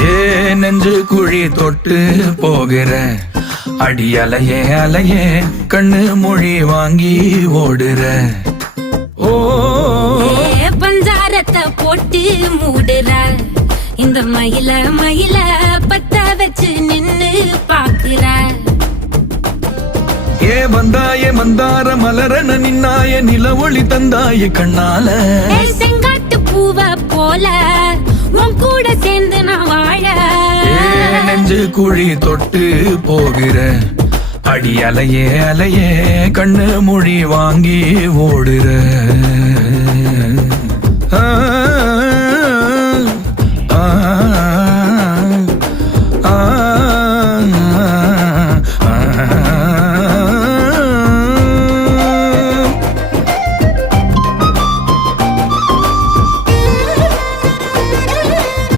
ஏ நெஞ்சு குழி தொட்டு போகிற அடி அலையே அலையே கண்ணு மொழி வாங்கி ஓடுற. ஓ பஞ்சாரத்தை போட்டு மூடுற இந்த மயில மயில பத்த வச்சு நின்னு பாக்குற. ஏ வந்தாய மந்தார மலரன நின்னாய நில ஒளி தந்தாய கண்ணால. செங்காட்டு பூவ போல உன் கூட சேர்ந்து நான் வாழ. நெஞ்சு குழி தொட்டு போகிற அடி அலையே அலையே கண்ணு மொழி வாங்கி ஓடுற.